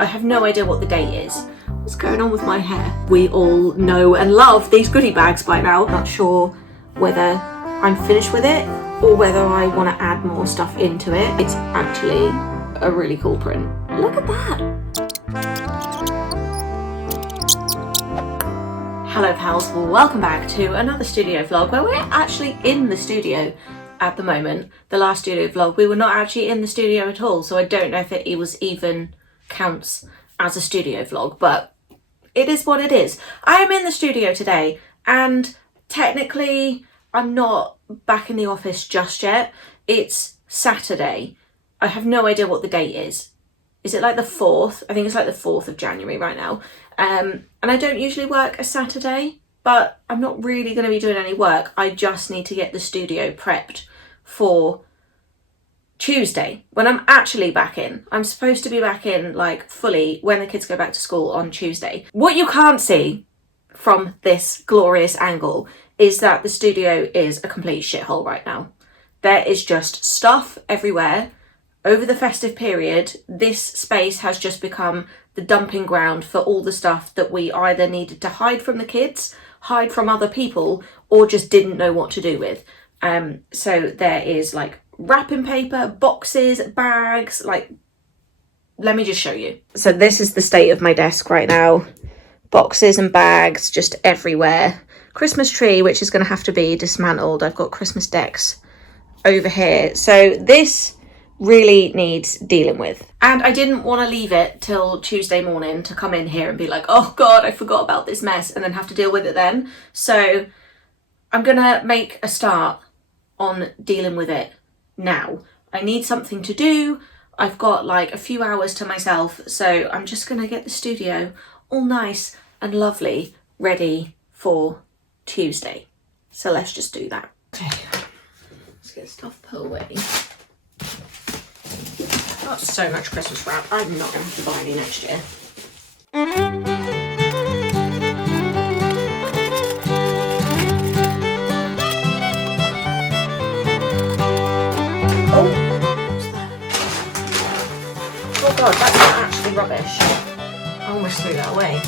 I have no idea what the date is. What's going on with my hair? We all know and love these goodie bags by now. Not sure whether I'm finished with it or whether I want to add more stuff into it. It's actually a really cool print. Look at that. Hello pals, welcome back to another studio vlog where we're actually in the studio at the moment. The last studio vlog we were not actually in the studio at all, so I don't know if it was even counts as a studio vlog, but it is what it is. I am in the studio today and technically I'm not back in the office just yet. It's Saturday. I have no idea what the date is. Is it like the 4th? I think it's like the 4th of January right now. And I don't usually work a Saturday, but I'm not really going to be doing any work. I just need to get the studio prepped for Tuesday, when I'm actually back in. I'm supposed to be back in like fully when the kids go back to school on Tuesday. What you can't see from this glorious angle is that the studio is a complete shithole right now. There is just stuff everywhere. Over the festive period, this space has just become the dumping ground for all the stuff that we either needed to hide from the kids, hide from other people, or just didn't know what to do with. So there is like wrapping paper, boxes, bags, like, let me just show you. So this is the state of my desk right now. Boxes and bags just everywhere. Christmas tree, which is going to have to be dismantled. I've got Christmas decks over here. So this really needs dealing with. And I didn't want to leave it till Tuesday morning to come in here and be like, oh God, I forgot about this mess, and then have to deal with it then. So I'm going to make a start on dealing with it now. I need something to do. I've got like a few hours to myself, so I'm just gonna get the studio all nice and lovely ready for Tuesday. So let's just do that. Okay, let's get stuff put away. Got so much Christmas wrap. I'm not gonna have to buy any next year. Oh God, that's not actually rubbish. I almost threw that away.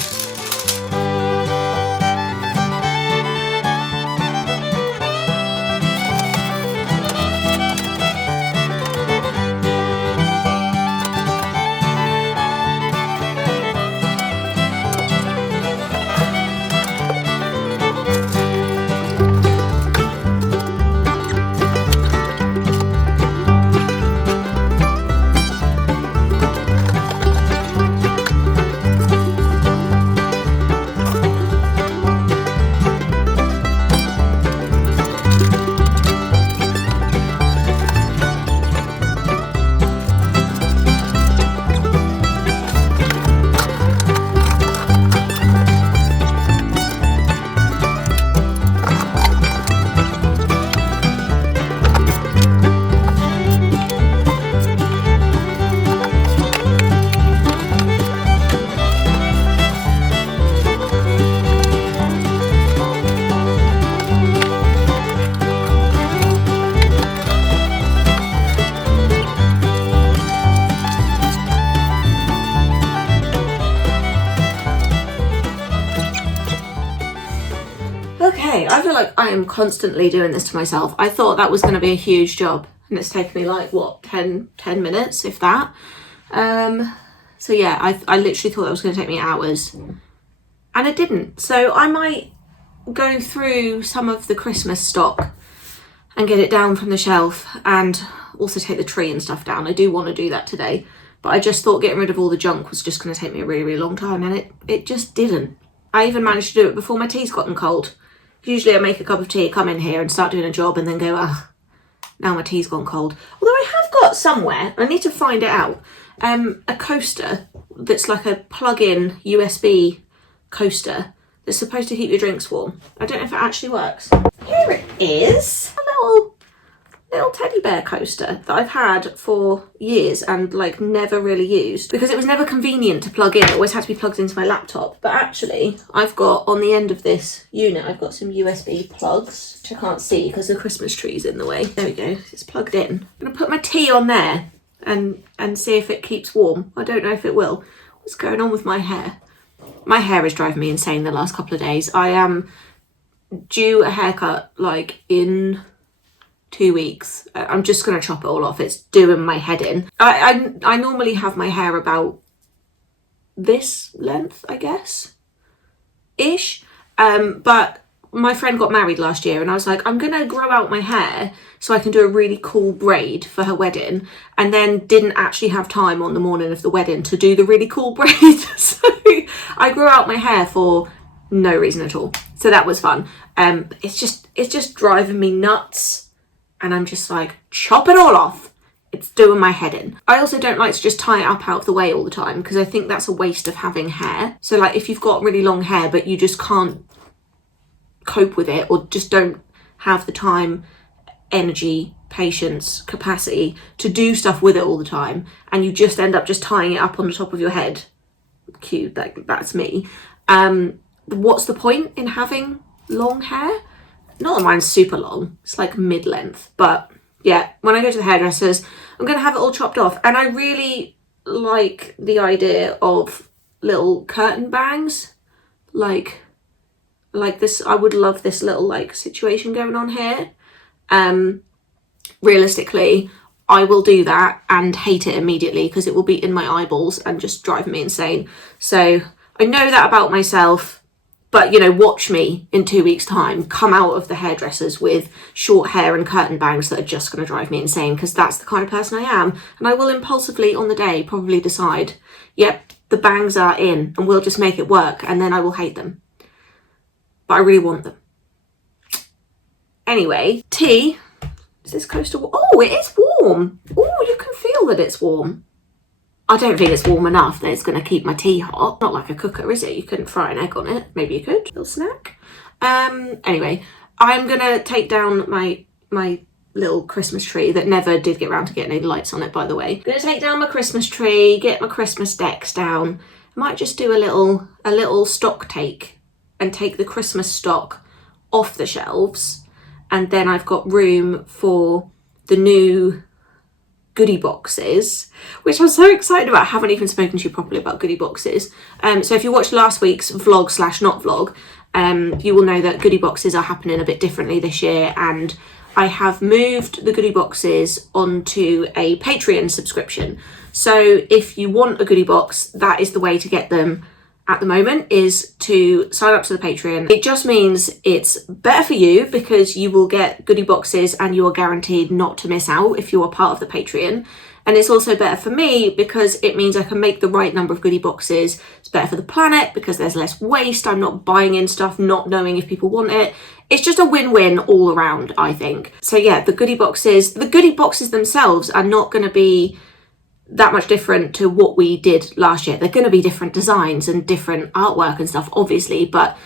Okay, I feel like I am constantly doing this to myself. I thought that was going to be a huge job, and it's taken me like, what, 10 minutes, if that. So yeah, I literally thought that was going to take me hours, and it didn't. So I might go through some of the Christmas stock and get it down from the shelf, and also take the tree and stuff down. I do want to do that today, but I just thought getting rid of all the junk was just going to take me a really, really long time, and it just didn't. I even managed to do it before my tea's gotten cold. Usually I make a cup of tea, come in here and start doing a job and then go, now my tea's gone cold. Although I have got somewhere, I need to find it out, a coaster that's like a plug-in USB coaster that's supposed to keep your drinks warm. I don't know if it actually works. Here it is, a little teddy bear coaster that I've had for years and like never really used because it was never convenient to plug in. It always had to be plugged into my laptop. But actually I've got on the end of this unit, I've got some USB plugs, which I can't see because the Christmas tree's in the way. There we go, it's plugged in. I'm gonna put my tea on there and see if it keeps warm. I don't know if it will. What's going on with my hair? My hair is driving me insane the last couple of days. I am due a haircut like in 2 weeks. I'm just going to chop it all off. It's doing my head in. I normally have my hair about this length, I guess, ish. But my friend got married last year and I was like, I'm going to grow out my hair so I can do a really cool braid for her wedding, and then didn't actually have time on the morning of the wedding to do the really cool braid. So I grew out my hair for no reason at all. So that was fun. It's just driving me nuts, and I'm just like, chop it all off. It's doing my head in. I also don't like to just tie it up out of the way all the time, because I think that's a waste of having hair. So like if you've got really long hair but you just can't cope with it, or just don't have the time, energy, patience, capacity to do stuff with it all the time, and you just end up just tying it up on the top of your head, cute, that's me. What's the point in having long hair? Not that mine's super long, it's like mid-length, but yeah, when I go to the hairdressers, I'm going to have it all chopped off. And I really like the idea of little curtain bangs, like this. I would love this little like situation going on here. Realistically, I will do that and hate it immediately because it will be in my eyeballs and just drive me insane. So I know that about myself, but you know, watch me in 2 weeks' time come out of the hairdressers with short hair and curtain bangs that are just going to drive me insane, because that's the kind of person I am. And I will impulsively on the day probably decide, yep, the bangs are in and we'll just make it work, and then I will hate them. But I really want them. Anyway, tea. Is this close to... Oh, it is warm. Oh, you can feel that it's warm. I don't think it's warm enough that it's going to keep my tea hot. Not like a cooker, is it? You couldn't fry an egg on it. Maybe you could. Little snack. Anyway, I'm going to take down my little Christmas tree that never did get around to getting any lights on it, by the way. I'm going to take down my Christmas tree, get my Christmas decks down. I might just do a little stock take and take the Christmas stock off the shelves. And then I've got room for the new goodie boxes, which I'm so excited about. I haven't even spoken to you properly about goodie boxes. So if you watched last week's vlog / not vlog, you will know that goodie boxes are happening a bit differently this year. And I have moved the goodie boxes onto a Patreon subscription. So if you want a goodie box, that is the way to get them at the moment, is to sign up to the Patreon. It just means it's better for you because you will get goodie boxes and you are guaranteed not to miss out if you are part of the Patreon. And it's also better for me because it means I can make the right number of goodie boxes. It's better for the planet because there's less waste. I'm not buying in stuff not knowing if people want it. It's just a win-win all around, I think. So yeah, the goodie boxes themselves are not going to be that much different to what we did last year. They're going to be different designs and different artwork and stuff, obviously, but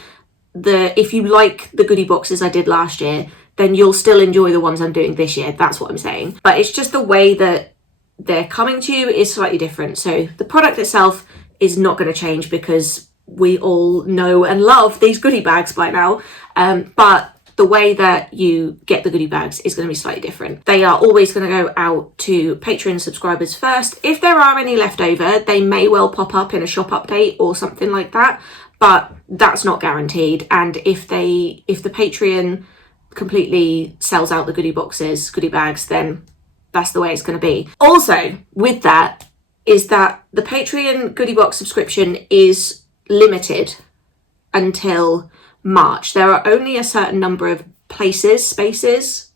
if you like the goodie boxes I did last year, then you'll still enjoy the ones I'm doing this year. That's what I'm saying. But it's just the way that they're coming to you is slightly different. So the product itself is not going to change because we all know and love these goodie bags by now. But the way that you get the goodie bags is going to be slightly different. They are always going to go out to Patreon subscribers first. If there are any left over, they may well pop up in a shop update or something like that, but that's not guaranteed. And if the Patreon completely sells out the goodie bags, then that's the way it's going to be. Also, with that, is that the Patreon goodie box subscription is limited until March. There are only a certain number of spaces,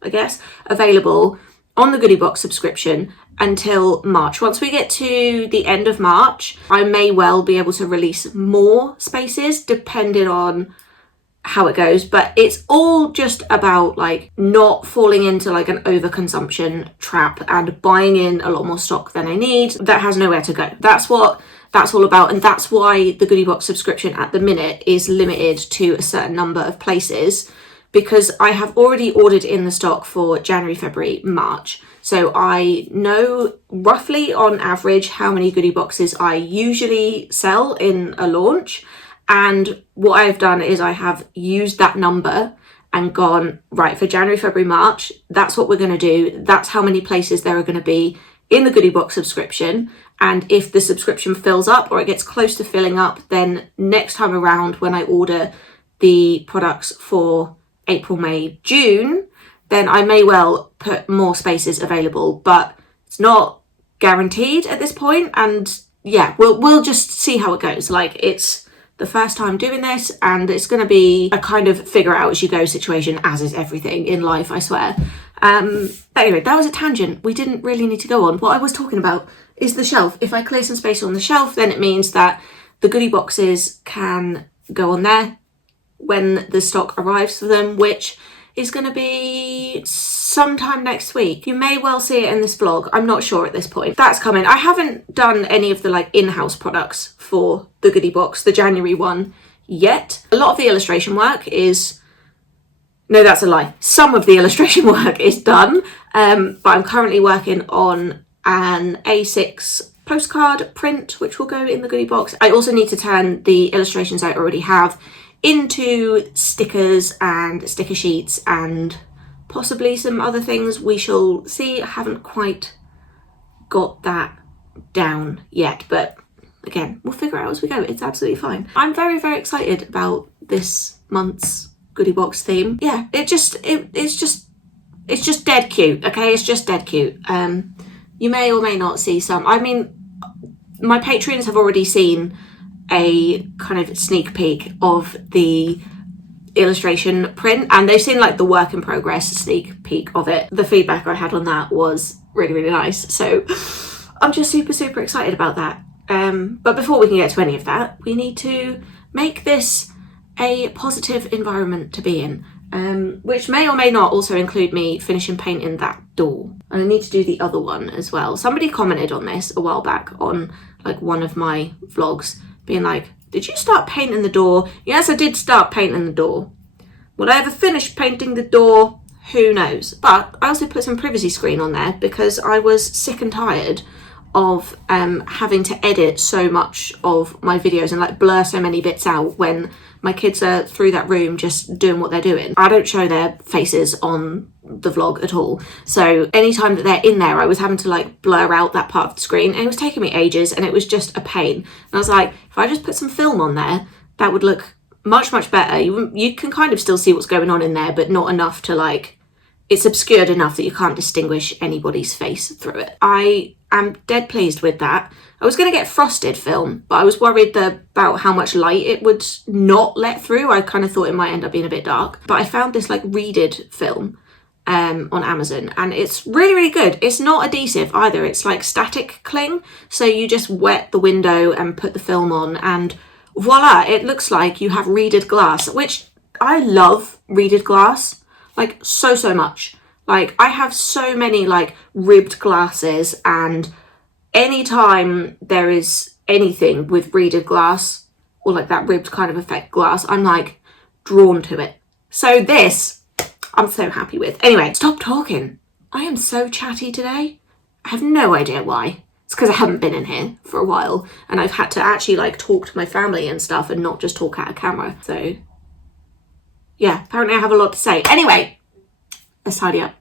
I guess, available on the goodie box subscription until March. Once we get to the end of March, I may well be able to release more spaces depending on how it goes, but it's all just about like not falling into like an overconsumption trap and buying in a lot more stock than I need that has nowhere to go. That's what that's all about, and that's why the goodie box subscription at the minute is limited to a certain number of places, because I have already ordered in the stock for January, February, March. So I know roughly on average how many goodie boxes I usually sell in a launch. And what I've done is I have used that number and gone, right, for January, February, March, that's what we're going to do. That's how many places there are going to be in the goodie box subscription. And if the subscription fills up or it gets close to filling up, then next time around when I order the products for April, May, June, then I may well put more spaces available, but it's not guaranteed at this point. And yeah, we'll just see how it goes. Like, it's the first time doing this, and it's going to be a kind of figure out as you go situation, as is everything in life, I swear. But anyway, that was a tangent we didn't really need to go on. What I was talking about is the shelf. If I clear some space on the shelf, then it means that the goodie boxes can go on there when the stock arrives for them, which is going to be sometime next week. You may well see it in this vlog. I'm not sure at this point. That's coming. I haven't done any of the like in-house products for the goodie box, the January one, yet. A lot of the illustration work is... No, that's a lie. Some of the illustration work is done, but I'm currently working on an A6 postcard print, which will go in the goodie box. I also need to turn the illustrations I already have into stickers and sticker sheets and possibly some other things. We shall see. I haven't quite got that down yet, but again, we'll figure it out as we go. It's absolutely fine. I'm very, very excited about this month's goodie box theme. Yeah, it's just dead cute. Okay, it's just dead cute. You may or may not see some. I mean, my Patreons have already seen a kind of sneak peek of the illustration print, and they've seen like the work in progress sneak peek of it. The feedback I had on that was really, really nice, so I'm just super, super excited about that. But before we can get to any of that, we need to make this a positive environment to be in, which may or may not also include me finishing painting that door. And I need to do the other one as well. Somebody commented on this a while back on like one of my vlogs, being like, did you start painting the door? Yes, I did start painting the door. Will I ever finish painting the door? Who knows? But I also put some privacy screen on there because I was sick and tired of having to edit so much of my videos and like blur so many bits out when my kids are through that room just doing what they're doing. I don't show their faces on the vlog at all, so anytime that they're in there I was having to like blur out that part of the screen, and it was taking me ages and it was just a pain. And I was like, if I just put some film on there, that would look much, much better. You can kind of still see what's going on in there, but not enough to like, it's obscured enough that you can't distinguish anybody's face through it. I am dead pleased with that. I was going to get frosted film, but I was worried about how much light it would not let through. I kind of thought it might end up being a bit dark, but I found this like reeded film on Amazon, and it's really, really good. It's not adhesive either. It's like static cling, so you just wet the window and put the film on, and voila, it looks like you have reeded glass, which I love reeded glass, like so much. Like, I have so many like ribbed glasses, and anytime there is anything with reeded glass or like that ribbed kind of effect glass, I'm like drawn to it. So this I'm so happy with. Anyway, stop talking. I am so chatty today. I have no idea why. It's because I haven't been in here for a while and I've had to actually like talk to my family and stuff and not just talk at a camera. So yeah, apparently I have a lot to say. Anyway, let's tidy up.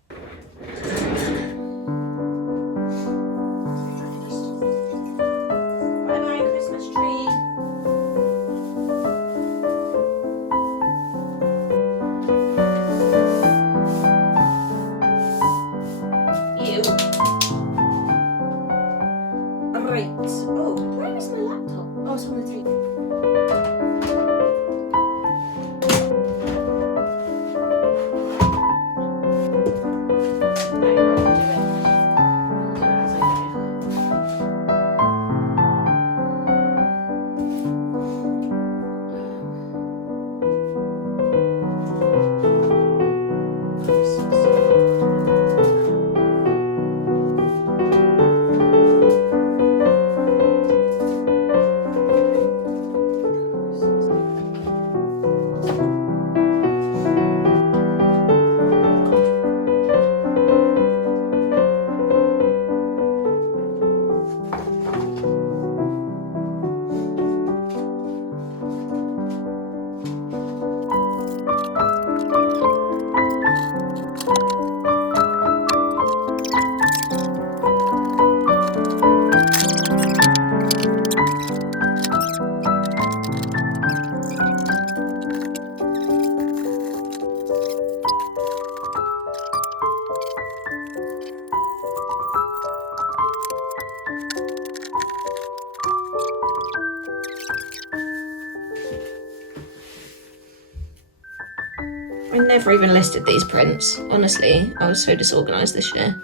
never even listed these prints. Honestly, I was so disorganised this year.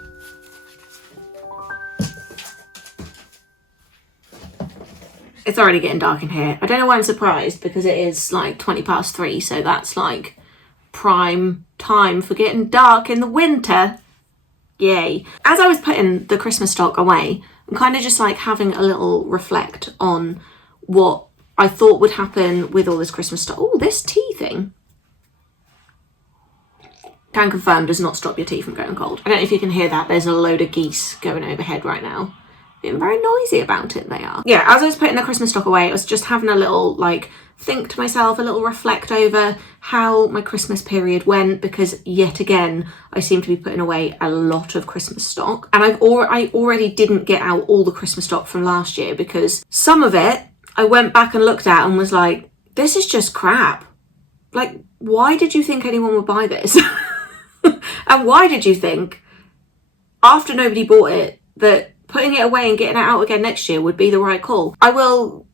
It's already getting dark in here. I don't know why I'm surprised, because it is like 3:20, so that's like prime time for getting dark in the winter. Yay. As I was putting the Christmas stock away, I'm kind of just like having a little reflect on what I thought would happen with all this Christmas stuff. Oh, this tea thing. Can confirm does not stop your tea from going cold. I don't know if you can hear that. There's a load of geese going overhead right now. Being very noisy about it, they are. Yeah, as I was putting the Christmas stock away, I was just having a little like think to myself, a little reflect over how my Christmas period went, because yet again I seem to be putting away a lot of Christmas stock, and I already didn't get out all the Christmas stock from last year, because some of it I went back and looked at and was like, this is just crap. Like, why did you think anyone would buy this? And why did you think, after nobody bought it, that putting it away and getting it out again next year would be the right call? I will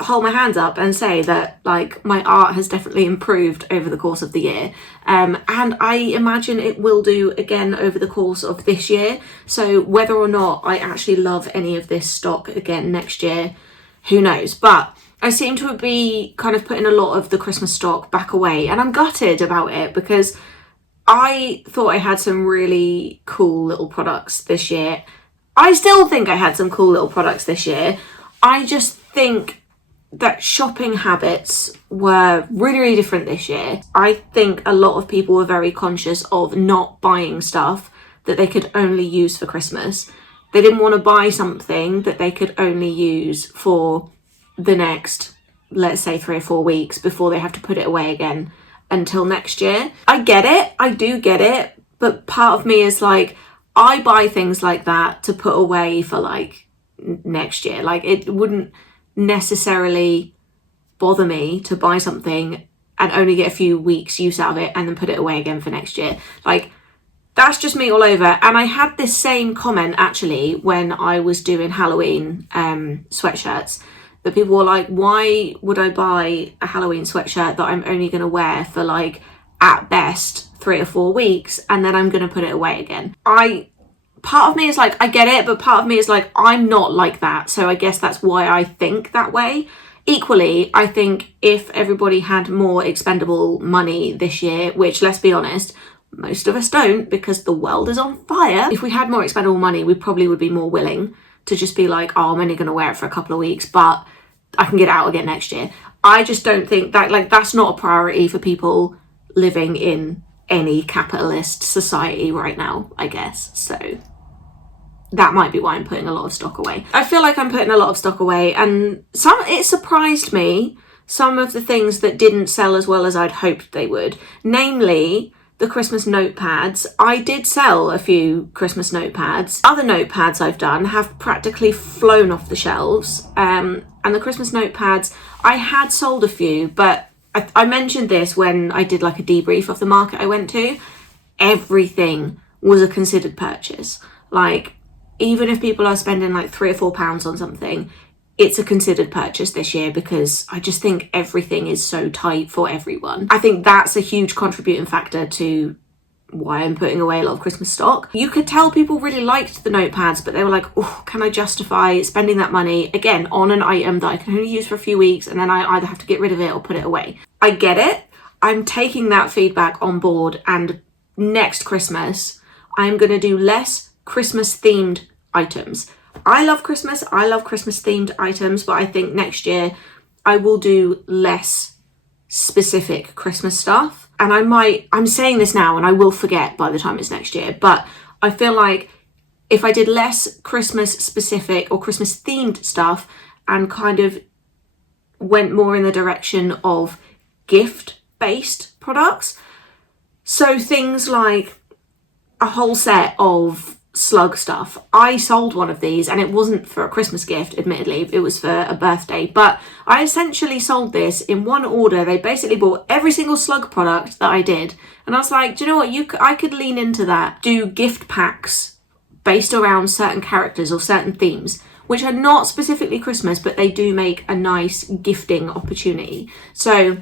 hold my hands up and say that like my art has definitely improved over the course of the year, and I imagine it will do again over the course of this year. So whether or not I actually love any of this stock again next year, who knows? But I seem to be kind of putting a lot of the Christmas stock back away, and I'm gutted about it, because I thought I had some really cool little products this year. I still think I had some cool little products this year. I just think that shopping habits were really, really different this year. I think a lot of people were very conscious of not buying stuff that they could only use for Christmas. They didn't want to buy something that they could only use for the next, let's say, 3 or 4 weeks before they have to put it away again until next year. I get it. I do get it. But part of me is like, I buy things like that to put away for like next year. Like, it wouldn't necessarily bother me to buy something and only get a few weeks use out of it and then put it away again for next year. Like, that's just me all over. And I had this same comment actually when I was doing Halloween sweatshirts, that people were like, why would I buy a Halloween sweatshirt that I'm only going to wear for like at best 3 or 4 weeks and then I'm going to put it away again? Part of me is like, I get it, but part of me is like, I'm not like that. So I guess that's why I think that way. Equally, I think if everybody had more expendable money this year, which, let's be honest, most of us don't, because the world is on fire. If we had more expendable money, we probably would be more willing to just be like, oh, I'm only going to wear it for a couple of weeks, but I can get it out again next year. I just don't think that, like, that's not a priority for people living in any capitalist society right now, I guess. So that might be why I'm putting a lot of stock away. I feel like I'm putting a lot of stock away, and it surprised me, some of the things that didn't sell as well as I'd hoped they would. Namely, the Christmas notepads. I did sell a few Christmas notepads. Other notepads I've done have practically flown off the shelves. And the Christmas notepads, I had sold a few, but I mentioned this when I did like a debrief of the market I went to. Everything was a considered purchase. Like, even if people are spending like £3 or £4 on something, it's a considered purchase this year, because I just think everything is so tight for everyone. I think that's a huge contributing factor to why I'm putting away a lot of Christmas stock. You could tell people really liked the notepads, but they were like, oh, can I justify spending that money again on an item that I can only use for a few weeks and then I either have to get rid of it or put it away? I get it. I'm taking that feedback on board, and next Christmas, I'm going to do less Christmas themed items. I love Christmas themed items, but I think next year I will do less specific Christmas stuff. And I'm saying this now and I will forget by the time it's next year, but I feel like if I did less Christmas specific or Christmas themed stuff and kind of went more in the direction of gift based products, so things like a whole set of slug stuff. I sold one of these, and it wasn't for a Christmas gift, admittedly, it was for a birthday, but I essentially sold this in one order. They basically bought every single slug product that I did, and I was like, do you know what, I could lean into that, do gift packs based around certain characters or certain themes, which are not specifically Christmas, but they do make a nice gifting opportunity. So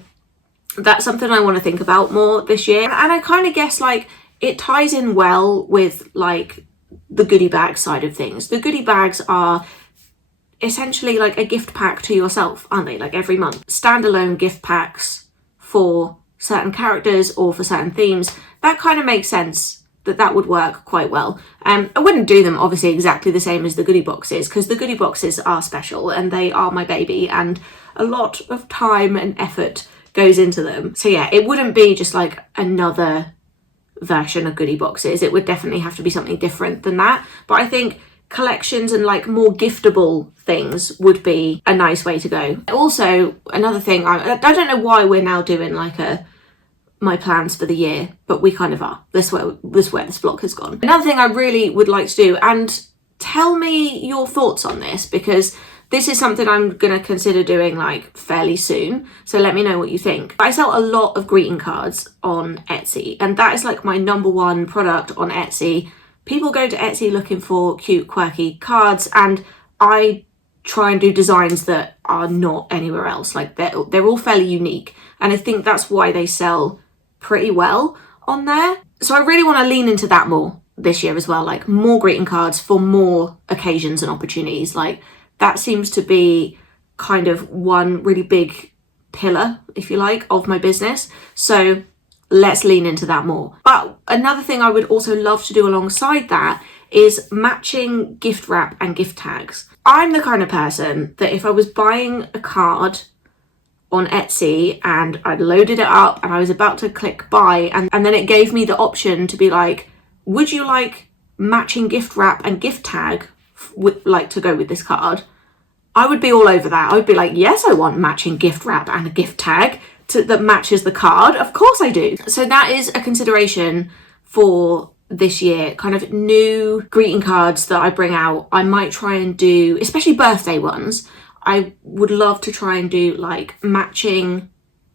that's something I want to think about more this year. And I kind of guess like it ties in well with like the goodie bag side of things. The goodie bags are essentially like a gift pack to yourself, aren't they? Like every month. Standalone gift packs for certain characters or for certain themes. That kind of makes sense that would work quite well. I wouldn't do them obviously exactly the same as the goodie boxes, because the goodie boxes are special and they are my baby and a lot of time and effort goes into them. So yeah, it wouldn't be just like another version of goodie boxes. It would definitely have to be something different than that. But I think collections and like more giftable things would be a nice way to go. Also, another thing, I don't know why we're now doing like my plans for the year, but we kind of are. This where this vlog has gone. Another thing I really would like to do, and tell me your thoughts on this, because this is something I'm going to consider doing like fairly soon. So let me know what you think. I sell a lot of greeting cards on Etsy, and that is like my #1 product on Etsy. People go to Etsy looking for cute, quirky cards, and I try and do designs that are not anywhere else. Like they're all fairly unique, and I think that's why they sell pretty well on there. So I really want to lean into that more this year as well, like more greeting cards for more occasions and opportunities. Like that seems to be kind of one really big pillar, if you like, of my business. So let's lean into that more. But another thing I would also love to do alongside that is matching gift wrap and gift tags. I'm the kind of person that if I was buying a card on Etsy and I'd loaded it up and I was about to click buy, and then it gave me the option to be like, would you like matching gift wrap and gift tag with like to go with this card? I would be all over that. I would be like, yes, I want matching gift wrap and a gift tag that matches the card. Of course I do. So that is a consideration for this year. Kind of new greeting cards that I bring out, I might try and do, especially birthday ones. I would love to try and do like matching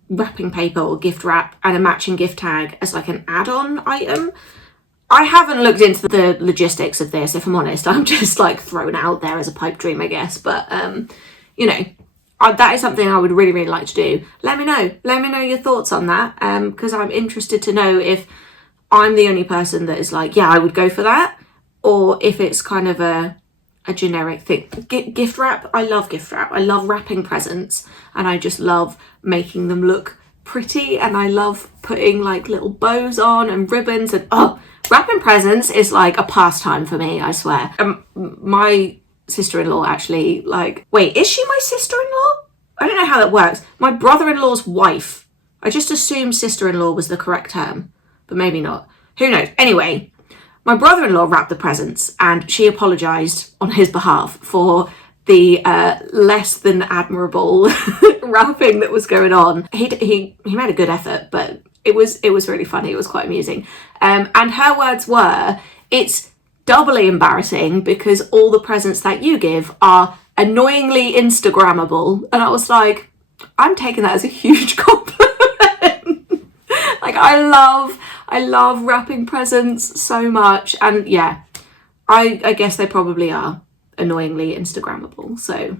wrapping paper or gift wrap and a matching gift tag as like an add-on item. I haven't looked into the logistics of this, if I'm honest. I'm just like thrown out there as a pipe dream, I guess. But, you know, that is something I would really, really like to do. Let me know your thoughts on that, because I'm interested to know if I'm the only person that is like, yeah, I would go for that, or if it's kind of a generic thing. Gift wrap, I love gift wrap. I love wrapping presents, and I just love making them look pretty, and I love putting like little bows on and ribbons, and wrapping presents is like a pastime for me, I swear. My sister-in-law actually, like, wait, is she my sister-in-law? I don't know how that works. My brother-in-law's wife. I just assumed sister-in-law was the correct term, but maybe not. Who knows? Anyway, my brother-in-law wrapped the presents, and she apologised on his behalf for the less than admirable wrapping that was going on. He made a good effort, but it was really funny. It was quite amusing. And her words were, it's doubly embarrassing because all the presents that you give are annoyingly Instagrammable. And I was like, I'm taking that as a huge compliment. Like I love wrapping presents so much. And yeah, I guess they probably are annoyingly Instagrammable. So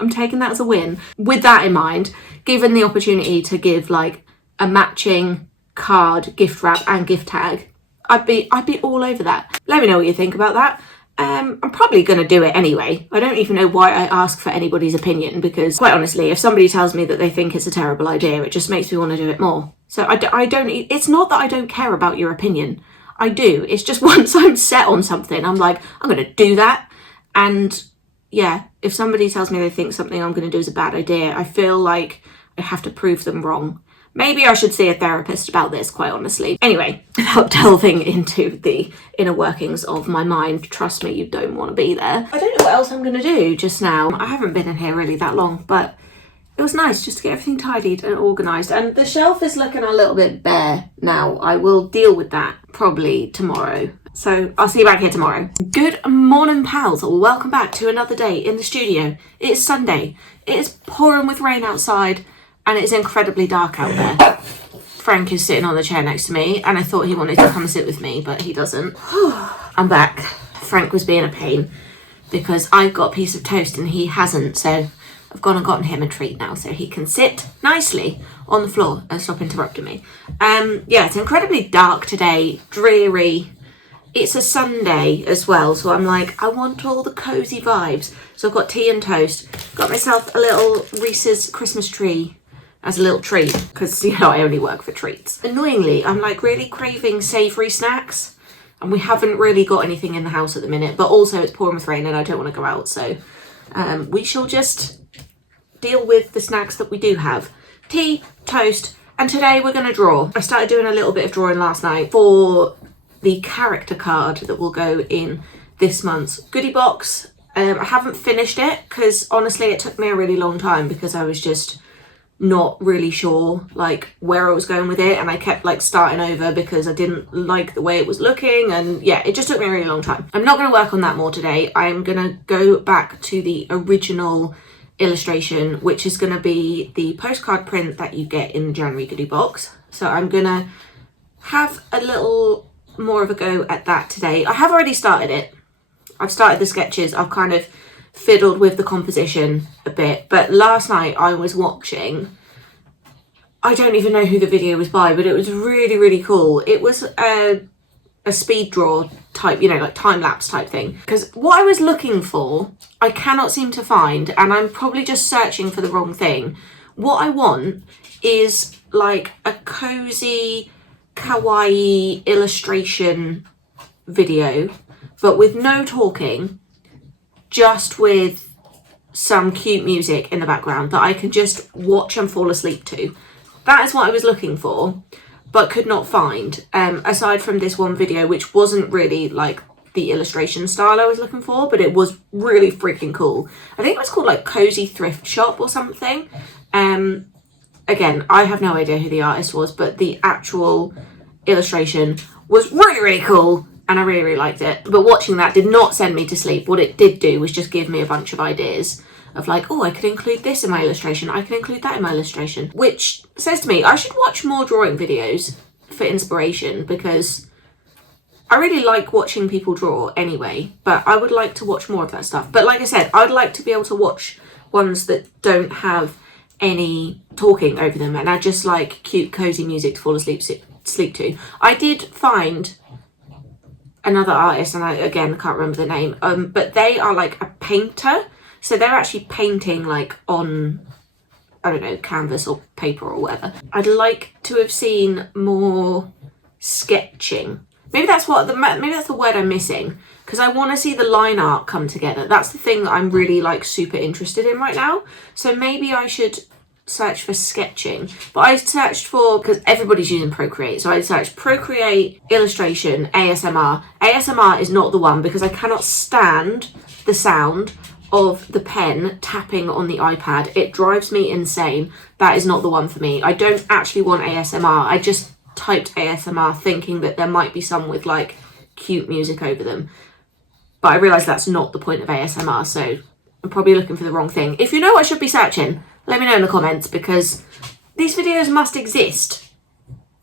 I'm taking that as a win. With that in mind, given the opportunity to give like a matching card, gift wrap and gift tag, I'd be all over that. Let me know what you think about that. I'm probably going to do it anyway. I don't even know why I ask for anybody's opinion, because quite honestly, if somebody tells me that they think it's a terrible idea, it just makes me want to do it more. So I don't, it's not that I don't care about your opinion. I do. It's just once I'm set on something, I'm like, I'm going to do that. And yeah, if somebody tells me they think something I'm going to do is a bad idea, I feel like I have to prove them wrong. Maybe I should see a therapist about this, quite honestly. Anyway, without delving into the inner workings of my mind, trust me, you don't want to be there. I don't know what else I'm going to do just now. I haven't been in here really that long, but it was nice just to get everything tidied and organised. And the shelf is looking a little bit bare now. I will deal with that probably tomorrow. So I'll see you back here tomorrow. Good morning, pals. Welcome back to another day in the studio. It is Sunday. It is pouring with rain outside, and it's incredibly dark out there. Frank is sitting on the chair next to me, and I thought he wanted to come and sit with me, but he doesn't. I'm back. Frank was being a pain because I've got a piece of toast and he hasn't, so I've gone and gotten him a treat now so he can sit nicely on the floor and stop interrupting me. Yeah, it's incredibly dark today, dreary. It's a Sunday as well, so I'm like, I want all the cozy vibes. So I've got tea and toast, got myself a little Reese's Christmas tree as a little treat, because, you know, I only work for treats. Annoyingly, I'm like really craving savoury snacks, and we haven't really got anything in the house at the minute, but also it's pouring with rain and I don't want to go out, so we shall just deal with the snacks that we do have. Tea, toast, and today we're going to draw. I started doing a little bit of drawing last night for the character card that will go in this month's goodie box. I haven't finished it because honestly it took me a really long time because I was just not really sure like where I was going with it, and I kept like starting over because I didn't like the way it was looking, and yeah, it just took me a really long time. I'm not going to work on that more today. I'm going to go back to the original illustration, which is going to be the postcard print that you get in the January goodie box. So I'm going to have a little more of a go at that today. I have already started it. I've started the sketches. I've kind of fiddled with the composition a bit, but last night I was watching, I don't even know who the video was by, but it was really cool. It was a speed draw type, you know, like time-lapse type thing, because what I was looking for I cannot seem to find, and I'm probably just searching for the wrong thing. What I want is like a cozy kawaii illustration video, but with no talking, just with some cute music in the background that I can just watch and fall asleep to. That is what I was looking for, but could not find, aside from this one video, which wasn't really like the illustration style I was looking for, but it was really freaking cool. I think it was called like Cozy Thrift Shop or something. Again, I have no idea who the artist was, but the actual illustration was really cool, and I really liked it. But watching that did not send me to sleep. What it did do was just give me a bunch of ideas of like, oh, I could include this in my illustration, I could include that in my illustration, which says to me I should watch more drawing videos for inspiration, because I really like watching people draw anyway, but I would like to watch more of that stuff. But like I said, I'd like to be able to watch ones that don't have any talking over them and are just like cute cozy music to fall asleep to. I did find another artist, and I can't remember the name, but they are like a painter, so they're actually painting like on, I don't know, canvas or paper or whatever. I'd like to have seen more sketching. Maybe that's the word I'm missing, because I want to see the line art come together. That's the thing that I'm really like super interested in right now. So maybe I should search for sketching. But I searched for, because everybody's using Procreate, so I searched Procreate, illustration, ASMR. ASMR is not the one, because I cannot stand the sound of the pen tapping on the iPad. It drives me insane. That is not the one for me. I don't actually want ASMR. I just typed ASMR thinking that there might be some with like cute music over them, but I realised that's not the point of ASMR, so I'm probably looking for the wrong thing. If you know what I should be searching, let me know in the comments, because these videos must exist.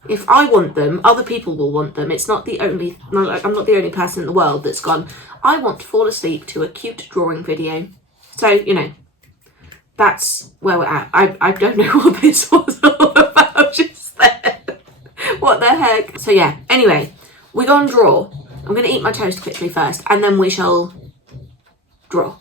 If I want them, other people will want them. It's not the only, like, I'm not the only person in the world that's gone, I want to fall asleep to a cute drawing video. So, you know, that's where we're at. I don't know what this was all about just then. What the heck? So yeah, anyway, we're gonna draw. I'm gonna eat my toast quickly first, and then we shall draw.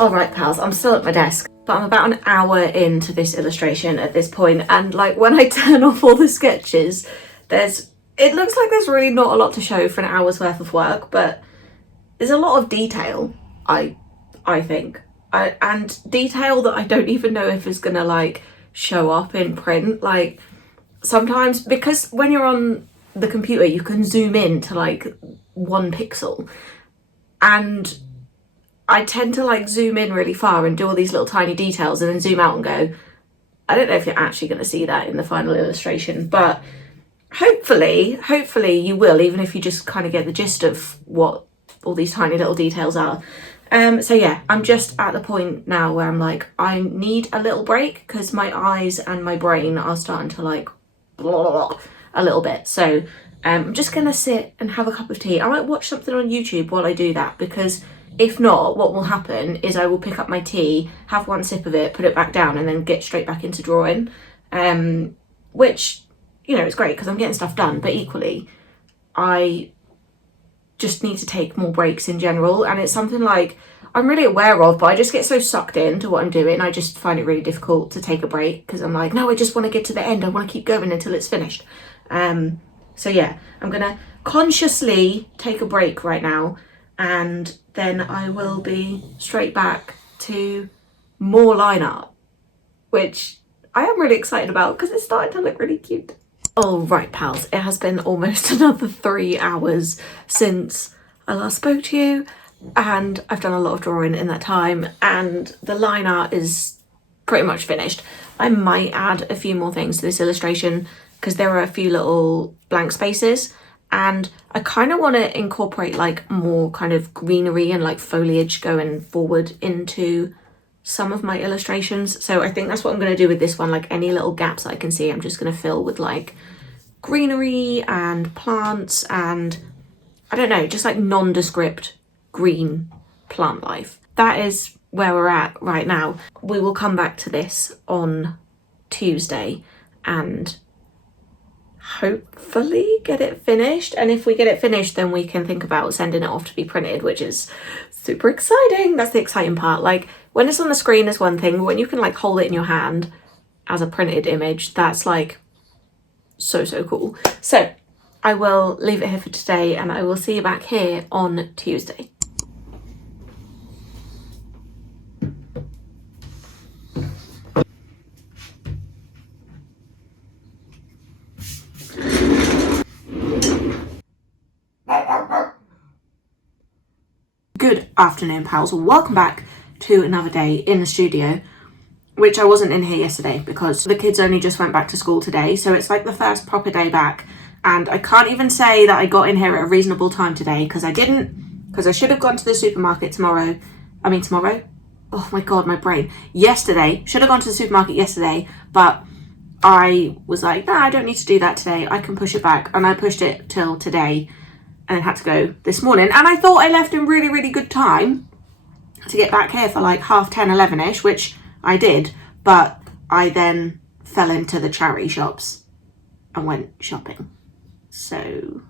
Alright pals, I'm still at my desk, but I'm about an hour into this illustration at this point, and like when I turn off all the sketches, it looks like there's really not a lot to show for an hour's worth of work, but there's a lot of detail, I think. And detail that I don't even know if it's gonna like show up in print. Like sometimes, because when you're on the computer you can zoom in to like 1 pixel, and I tend to like zoom in really far and do all these little tiny details and then zoom out and go, I don't know if you're actually going to see that in the final illustration, but hopefully you will, even if you just kind of get the gist of what all these tiny little details are. So yeah, I'm just at the point now where I'm like, I need a little break because my eyes and my brain are starting to like blah, a little bit. So I'm just gonna sit and have a cup of tea. I might watch something on YouTube while I do that, because if not, what will happen is I will pick up my tea, have 1 sip of it, put it back down, and then get straight back into drawing, which, you know, it's great because I'm getting stuff done, but equally I just need to take more breaks in general, and it's something like I'm really aware of, but I just get so sucked into what I'm doing, I just find it really difficult to take a break because I'm like, no, I just want to get to the end, I want to keep going until it's finished. So yeah, I'm gonna consciously take a break right now, and then I will be straight back to more line art, which I am really excited about because it's starting to look really cute. All right, pals, it has been almost another 3 hours since I last spoke to you, and I've done a lot of drawing in that time, and the line art is pretty much finished. I might add a few more things to this illustration because there are a few little blank spaces, and I kind of want to incorporate like more kind of greenery and like foliage going forward into some of my illustrations. So I think that's what I'm going to do with this one. Like any little gaps I can see, I'm just going to fill with like greenery and plants and, I don't know, just like nondescript green plant life. That is where we're at right now. We will come back to this on Tuesday and hopefully get it finished, and if we get it finished then we can think about sending it off to be printed, which is super exciting. That's the exciting part. Like when it's on the screen is one thing, but when you can like hold it in your hand as a printed image, that's like so cool. So I will leave it here for today, and I will see you back here on Tuesday. Good afternoon, pals. Welcome back to another day in the studio, which I wasn't in here yesterday because the kids only just went back to school today, so it's like the first proper day back, and I can't even say that I got in here at a reasonable time today because I didn't, because I should have gone to the supermarket tomorrow. Oh my god, my brain. Yesterday, should have gone to the supermarket yesterday, but I was like, nah, I don't need to do that today, I can push it back, and I pushed it till today, and then had to go this morning, and I thought I left in really good time to get back here for like 10:30, 11ish, which I did, but I then fell into the charity shops and went shopping, so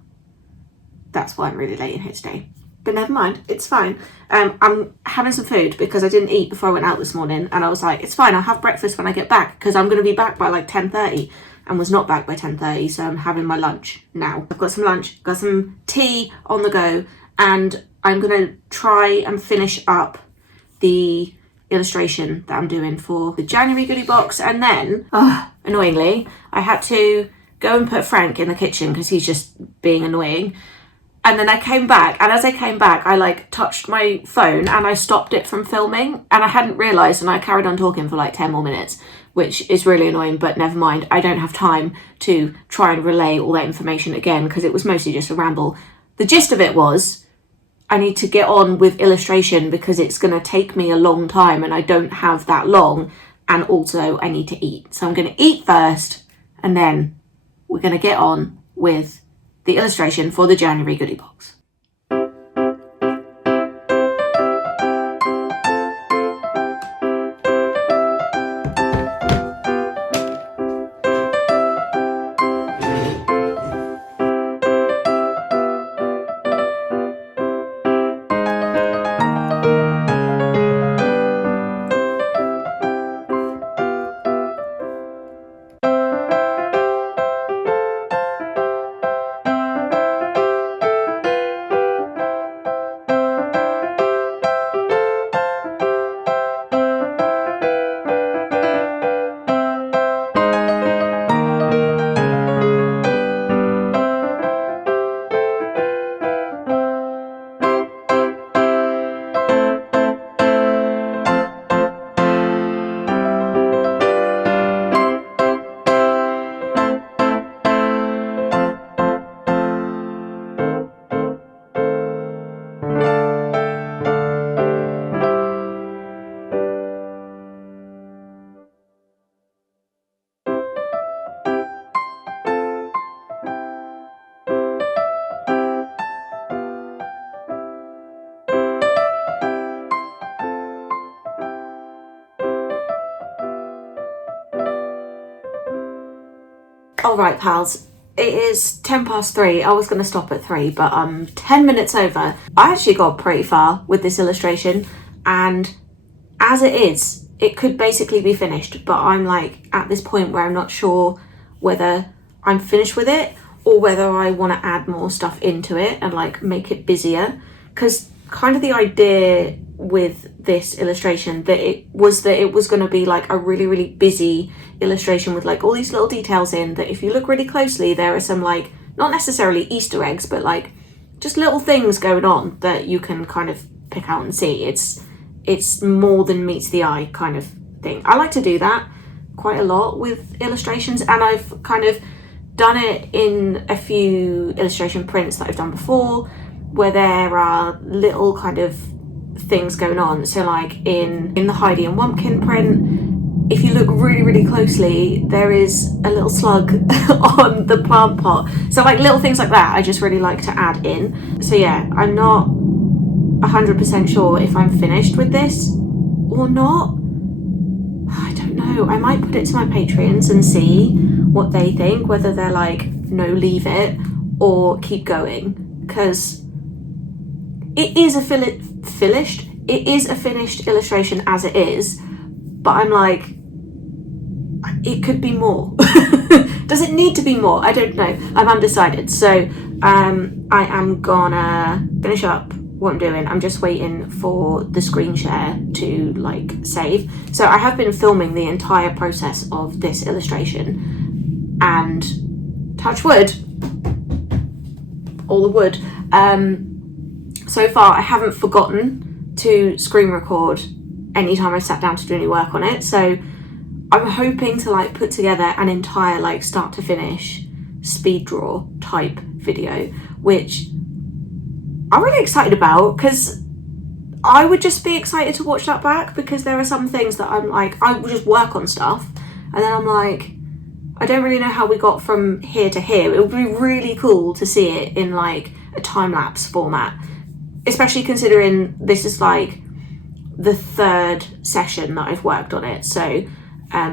that's why I'm really late in here today. But never mind, it's fine. I'm having some food because I didn't eat before I went out this morning, and I was like, it's fine, I'll have breakfast when I get back because I'm going to be back by like 10:30, and was not back by 10:30, so I'm having my lunch now. I've got some lunch, got some tea on the go, and I'm going to try and finish up the illustration that I'm doing for the January goodie box, and then, annoyingly, I had to go and put Frank in the kitchen because he's just being annoying. And then I came back, and as I came back, I like touched my phone and I stopped it from filming, and I hadn't realised, and I carried on talking for like 10 more minutes, which is really annoying, but never mind. I don't have time to try and relay all that information again because it was mostly just a ramble. The gist of it was, I need to get on with illustration because it's going to take me a long time and I don't have that long, and also I need to eat. So I'm going to eat first, and then we're going to get on with the illustration for the January goodie box. All right, pals. It is 3:10. I was going to stop at 3, but I'm 10 minutes over. I actually got pretty far with this illustration, and as it is, it could basically be finished, but I'm like at this point where I'm not sure whether I'm finished with it or whether I want to add more stuff into it and like make it busier. Because kind of the idea with this illustration that it was going to be like a really busy illustration with like all these little details in that if you look really closely there are some like not necessarily Easter eggs but like just little things going on that you can kind of pick out and see. It's more than meets the eye kind of thing. I like to do that quite a lot with illustrations, and I've kind of done it in a few illustration prints that I've done before where there are little kind of things going on. So like in the Heidi and Wumpkin print, if you look really closely, there is a little slug on the plant pot. So like little things like that I just really like to add in. So yeah, I'm not 100% sure if I'm finished with this or not. I don't know. I might put it to my Patreons and see what they think, whether they're like, no, leave it, or keep going, because it is a finished illustration as it is, but I'm like, it could be more. Does it need to be more? I don't know. I'm undecided. So I am gonna finish up what I'm doing. I'm just waiting for the screen share to like save. So I have been filming the entire process of this illustration, and touch wood, all the wood, so far I haven't forgotten to screen record anytime I sat down to do any work on it. So I'm hoping to like put together an entire like start to finish speed draw type video, which I'm really excited about, because I would just be excited to watch that back, because there are some things that I'm like, I would just work on stuff and then I'm like, I don't really know how we got from here to here. It would be really cool to see it in like a time-lapse format, especially considering this is like the third session that I've worked on it. So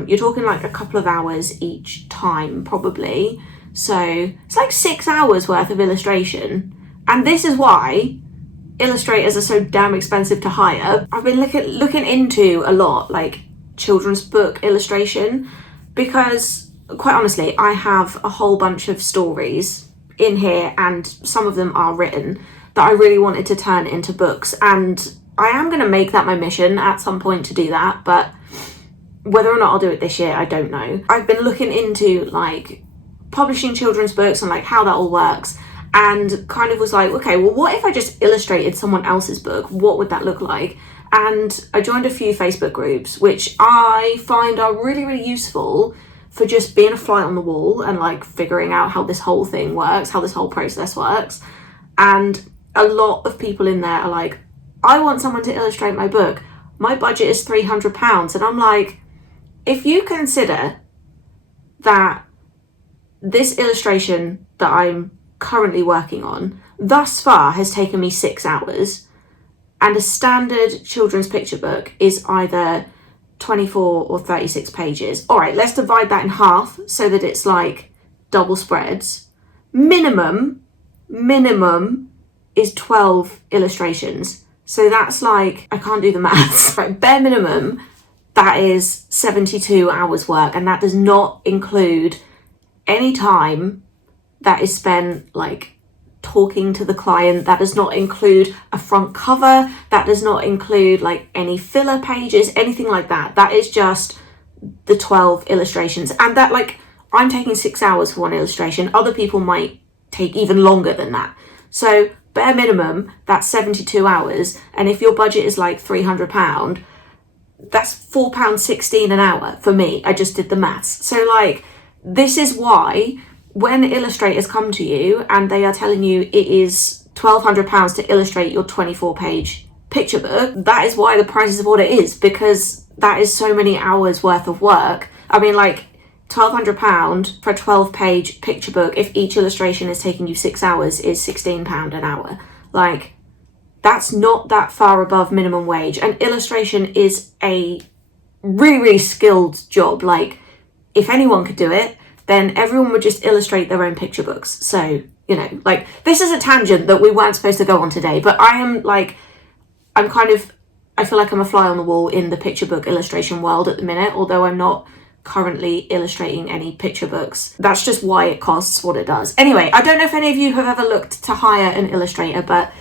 you're talking like a couple of hours each time probably. So it's like 6 hours worth of illustration. And this is why illustrators are so damn expensive to hire. I've been looking into a lot like children's book illustration, because quite honestly, I have a whole bunch of stories in here, and some of them are written, that I really wanted to turn into books. And I am going to make that my mission at some point to do that, but whether or not I'll do it this year, I don't know. I've been looking into like publishing children's books and like how that all works, and kind of was like, okay, well, what if I just illustrated someone else's book? What would that look like? And I joined a few Facebook groups, which I find are really useful for just being a fly on the wall and like figuring out how this whole thing works, how this whole process works. And a lot of people in there are like, I want someone to illustrate my book. My budget is £300. And I'm like, if you consider that this illustration that I'm currently working on thus far has taken me 6 hours, and a standard children's picture book is either 24 or 36 pages. All right, let's divide that in half so that it's like double spreads. Minimum is 12 illustrations. So that's like, I can't do the maths. Right, bare minimum, that is 72 hours work, and that does not include any time that is spent like talking to the client. That does not include a front cover. That does not include like any filler pages, anything like that. That is just the 12 illustrations. And that, like, I'm taking 6 hours for one illustration. Other people might take even longer than that. So bare minimum, that's 72 hours. And if your budget is like £300, that's £4.16 an hour for me. I just did the maths. So like, this is why when illustrators come to you and they are telling you it is £1,200 to illustrate your 24-page picture book, that is why the price is what it is, because that is so many hours worth of work. I mean, like, £1,200 for a 12-page picture book, if each illustration is taking you 6 hours, is £16 an hour. Like, that's not that far above minimum wage. And illustration is a really skilled job. Like, if anyone could do it, then everyone would just illustrate their own picture books. So, you know, like, this is a tangent that we weren't supposed to go on today, but I feel like I'm a fly on the wall in the picture book illustration world at the minute, although I'm not currently illustrating any picture books. That's just why it costs what it does. Anyway, I don't know if any of you have ever looked to hire an illustrator, but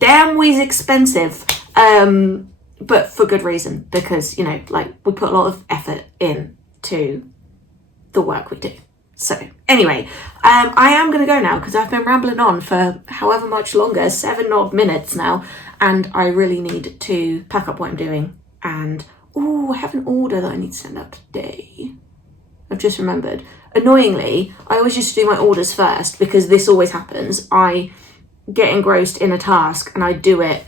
damn, we's expensive. But for good reason, because, you know, like, we put a lot of effort into the work we do. So anyway, I am going to go now because I've been rambling on for however much longer, 7 odd minutes now, and I really need to pack up what I'm doing. And oh, I have an order that I need to send out today. I've just remembered. Annoyingly, I always used to do my orders first because this always happens. I get engrossed in a task and I do it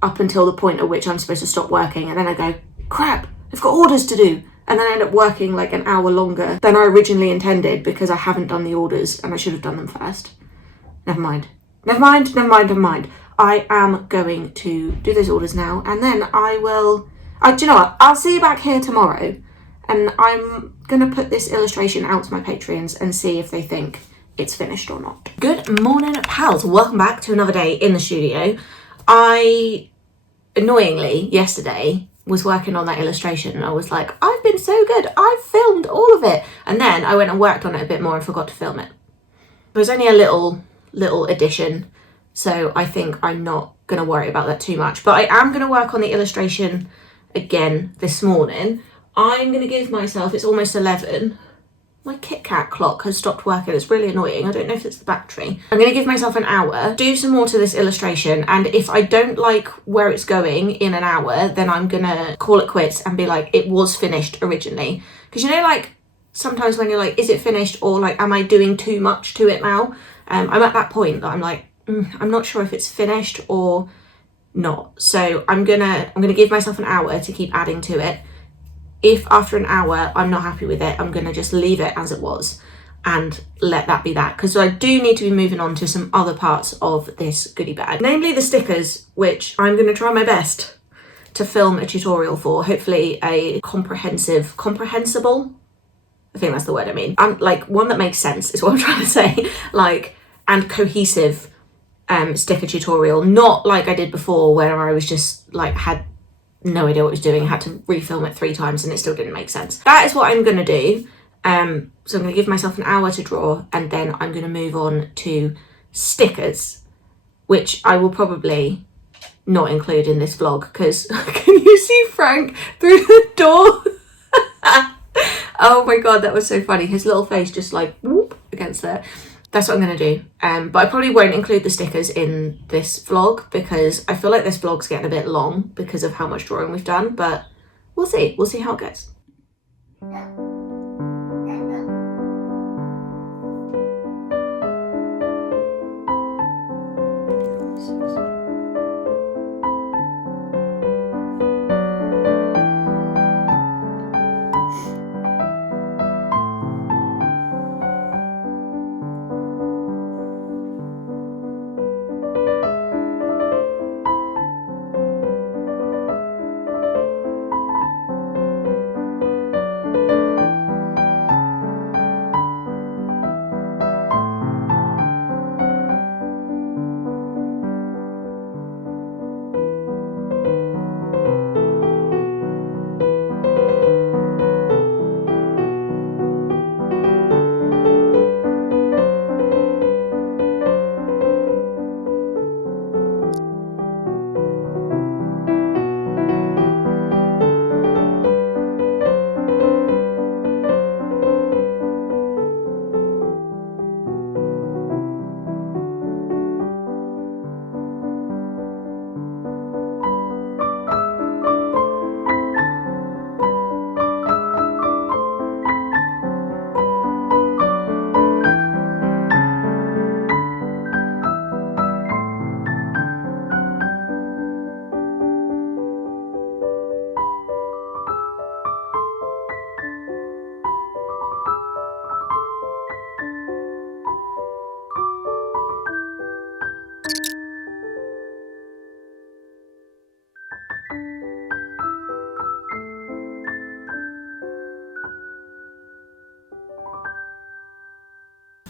up until the point at which I'm supposed to stop working, and then I go, crap, I've got orders to do. And then I end up working like an hour longer than I originally intended because I haven't done the orders and I should have done them first. Never mind. I am going to do those orders now, and then I will... do you know what? I'll see you back here tomorrow, and I'm going to put this illustration out to my Patreons and see if they think it's finished or not. Good morning, pals. Welcome back to another day in the studio. I, annoyingly, yesterday was working on that illustration and I was like, I've been so good, I've filmed all of it, and then I went and worked on it a bit more and forgot to film it. It was only a little addition, so I think I'm not going to worry about that too much, but I am going to work on the illustration again this morning. I'm going to give myself, it's almost 11, my Kit Kat clock has stopped working. It's really annoying. I don't know if it's the battery. I'm going to give myself an hour, do some more to this illustration, and if I don't like where it's going in an hour, then I'm going to call it quits and be like, it was finished originally. Because, you know, like, sometimes when you're like, is it finished, or like, am I doing too much to it now? I'm at that point that I'm like, I'm not sure if it's finished or not. So I'm gonna give myself an hour to keep adding to it. If after an hour I'm not happy with it, I'm going to just leave it as it was and let that be that. Because I do need to be moving on to some other parts of this goodie bag. Namely the stickers, which I'm going to try my best to film a tutorial for. Hopefully a comprehensible, I think that's the word I mean. Like, one that makes sense is what I'm trying to say. Like, and cohesive sticker tutorial. Not like I did before where I was just like, had no idea what I was doing. I had to refilm it 3 times and it still didn't make sense. That is what I'm going to do. So I'm going to give myself an hour to draw, and then I'm going to move on to stickers, which I will probably not include in this vlog because can you see Frank through the door? Oh my god, that was so funny. His little face just like whoop against there. That's what I'm going to do. But I probably won't include the stickers in this vlog because I feel like this vlog's getting a bit long because of how much drawing we've done, but we'll see. We'll see how it goes.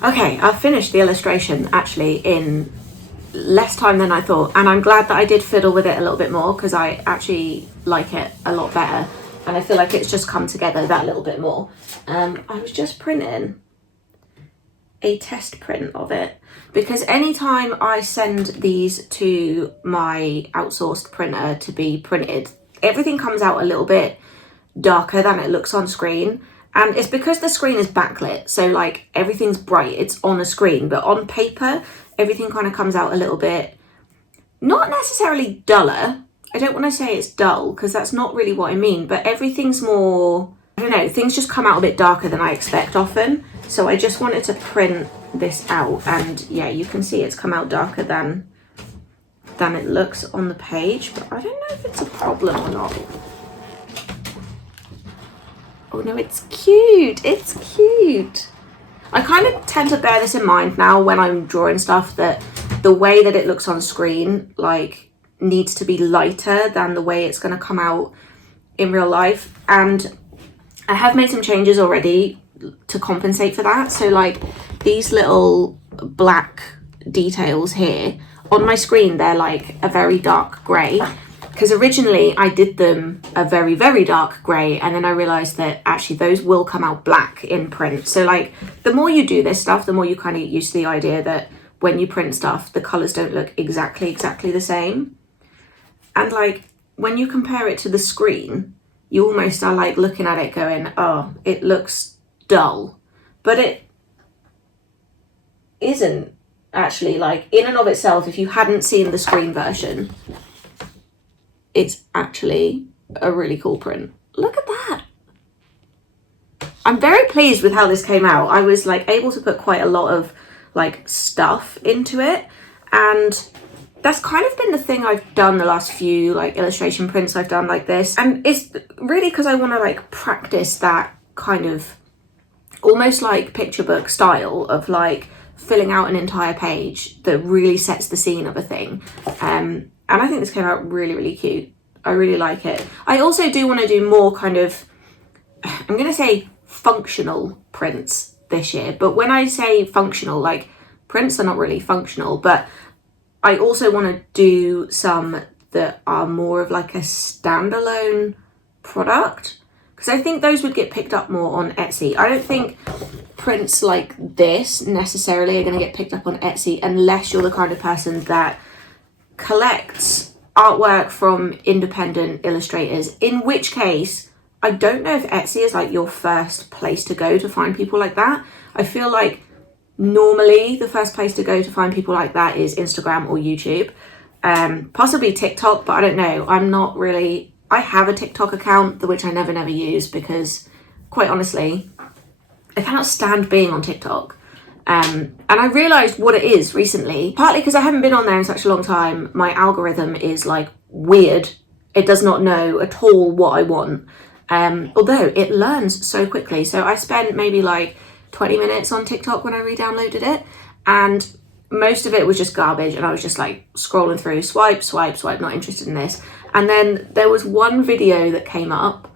Okay, I've finished the illustration actually in less time than I thought, and I'm glad that I did fiddle with it a little bit more because I actually like it a lot better, and I feel like it's just come together that little bit more. I was just printing a test print of it because anytime I send these to my outsourced printer to be printed, everything comes out a little bit darker than it looks on screen. And it's because the screen is backlit, so like everything's bright, it's on a screen, but on paper everything kind of comes out a little bit, not necessarily duller. I don't want to say it's dull because that's not really what I mean, but everything's more, I don't know, things just come out a bit darker than I expect often. So I just wanted to print this out, and yeah, you can see it's come out darker than it looks on the page, but I don't know if it's a problem or not. Oh no, it's cute, it's cute. I kind of tend to bear this in mind now when I'm drawing stuff, that the way that it looks on screen like needs to be lighter than the way it's going to come out in real life, and I have made some changes already to compensate for that. So like these little black details here on my screen, they're like a very dark grey, because originally I did them a very, very dark grey, and then I realised that actually those will come out black in print. So like the more you do this stuff, the more you kind of get used to the idea that when you print stuff, the colours don't look exactly the same. And like when you compare it to the screen, you almost are like looking at it going, oh, it looks dull. But it isn't actually, like in and of itself. If you hadn't seen the screen version, it's actually a really cool print. Look at that. I'm very pleased with how this came out. I was like able to put quite a lot of like stuff into it, and that's kind of been the thing I've done the last few like illustration prints I've done like this. And it's really because I want to like practice that kind of almost like picture book style of like filling out an entire page that really sets the scene of a thing. And I think this came out really, really cute. I really like it. I also do want to do more kind of, I'm going to say functional prints this year. But when I say functional, like prints are not really functional, but I also want to do some that are more of like a standalone product, because I think those would get picked up more on Etsy. I don't think prints like this necessarily are going to get picked up on Etsy unless you're the kind of person that collects artwork from independent illustrators, in which case I don't know if Etsy is like your first place to go to find people like that. I feel like normally the first place to go to find people like that is Instagram or YouTube, possibly TikTok, but I don't know. I'm not really, I have a TikTok account, which I never use, because quite honestly I cannot stand being on TikTok. And I realised what it is recently, partly because I haven't been on there in such a long time. My algorithm is like weird. It does not know at all what I want, although it learns so quickly. So I spent maybe like 20 minutes on TikTok when I re-downloaded it, and most of it was just garbage, and I was just like scrolling through, swipe, not interested in this. And then there was one video that came up,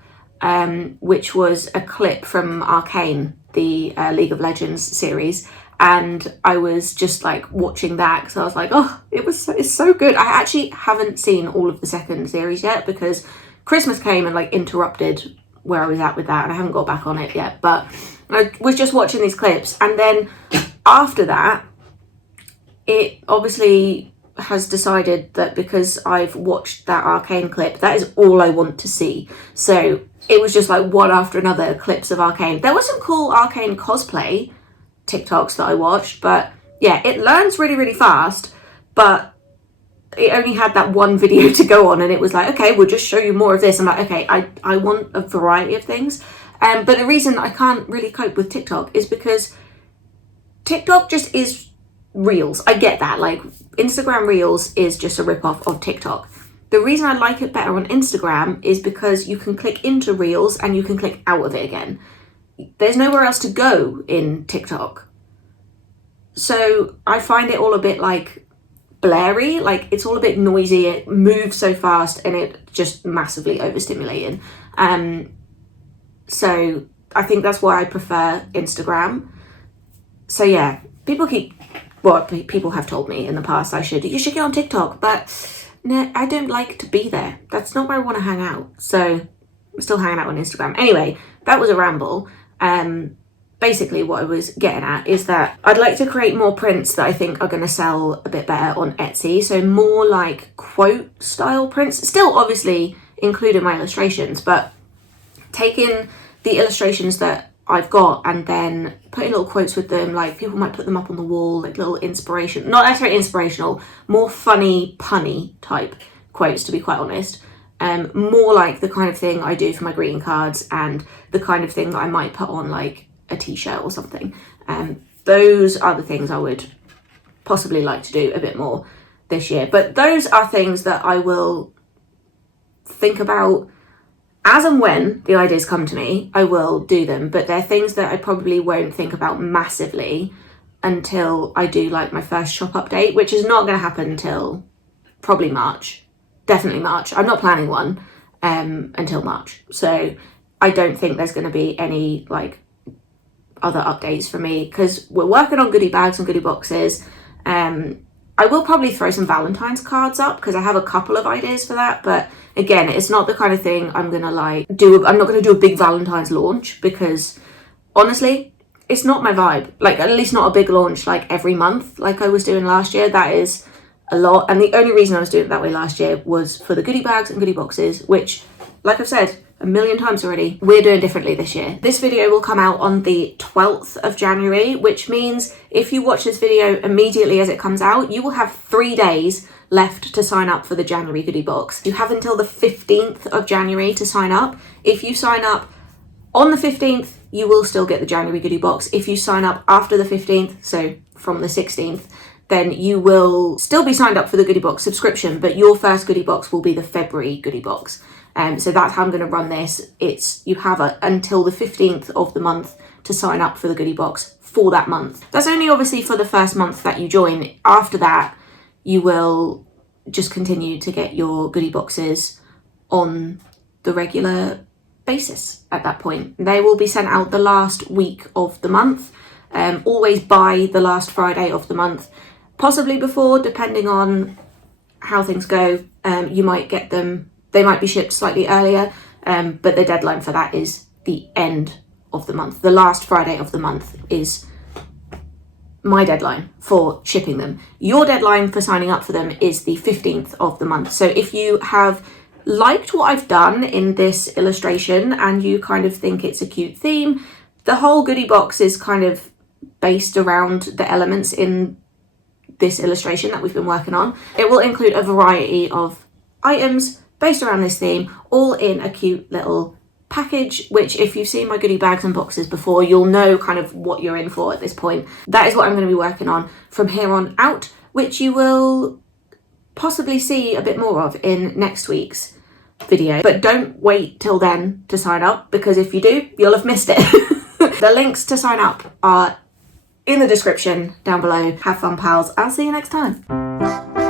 which was a clip from Arcane, the League of Legends series, and I was just like watching that because I was like, oh, it's so good. I actually haven't seen all of the second series yet because Christmas came and like interrupted where I was at with that, and I haven't got back on it yet, but I was just watching these clips. And then after that, it obviously has decided that because I've watched that Arcane clip, that is all I want to see. So it was just like one after another clips of Arcane. There was some cool Arcane cosplay TikToks that I watched, but yeah, it learns really, really fast, but it only had that one video to go on, and it was like, okay, we'll just show you more of this. I'm like, okay, I want a variety of things. But the reason I can't really cope with TikTok is because TikTok just is Reels. I get that, like Instagram Reels is just a rip-off of TikTok. The reason I like it better on Instagram is because you can click into Reels and you can click out of it again. There's nowhere else to go in TikTok. So I find it all a bit like blurry, like it's all a bit noisy, it moves so fast, and it just massively overstimulating. So I think that's why I prefer Instagram. So yeah, people have told me in the past you should get on TikTok, but no, I don't like to be there. That's not where I want to hang out. So I'm still hanging out on Instagram. Anyway, that was a ramble. Basically what I was getting at is that I'd like to create more prints that I think are going to sell a bit better on Etsy. So more like quote style prints, still obviously including my illustrations, but taking the illustrations that I've got and then putting little quotes with them. Like people might put them up on the wall, like little inspiration, not necessarily inspirational, more funny, punny type quotes, to be quite honest. More like the kind of thing I do for my greeting cards and the kind of thing that I might put on like a t-shirt or something. Those are the things I would possibly like to do a bit more this year. But those are things that I will think about as and when the ideas come to me. I will do them, but they're things that I probably won't think about massively until I do like my first shop update, which is not going to happen until probably March. Definitely March. I'm not planning one until March, so I don't think there's going to be any like other updates for me because we're working on goodie bags and goodie boxes. I will probably throw some Valentine's cards up because I have a couple of ideas for that, but again, it's not the kind of thing I'm gonna like do. I'm not gonna do a big Valentine's launch because honestly, it's not my vibe. Like at least not a big launch like every month like I was doing last year. That is a lot, and the only reason I was doing it that way last year was for the goodie bags and goodie boxes, which, like I've said a million times already, we're doing differently this year. This video will come out on the 12th of January, which means if you watch this video immediately as it comes out, you will have 3 days left to sign up for the January goodie box. You have until the 15th of January to sign up. If you sign up on the 15th, you will still get the January goodie box. If you sign up after the 15th, so from the 16th, then you will still be signed up for the goodie box subscription, but your first goodie box will be the February goodie box. So that's how I'm going to run this. You have until the 15th of the month to sign up for the goodie box for that month. That's only obviously for the first month that you join. After that, you will just continue to get your goodie boxes on the regular basis at that point. They will be sent out the last week of the month, always by the last Friday of the month, possibly before, depending on how things go. You might get them. They might be shipped slightly earlier, but the deadline for that is the end of the month. The last Friday of the month is my deadline for shipping them. Your deadline for signing up for them is the 15th of the month. So if you have liked what I've done in this illustration and you kind of think it's a cute theme, the whole goodie box is kind of based around the elements in this illustration that we've been working on. It will include a variety of items based around this theme, all in a cute little package, which if you've seen my goodie bags and boxes before, you'll know kind of what you're in for at this point. That is what I'm going to be working on from here on out, which you will possibly see a bit more of in next week's video. But don't wait till then to sign up, because if you do, you'll have missed it. The links to sign up are in the description down below. Have fun, pals. I'll see you next time.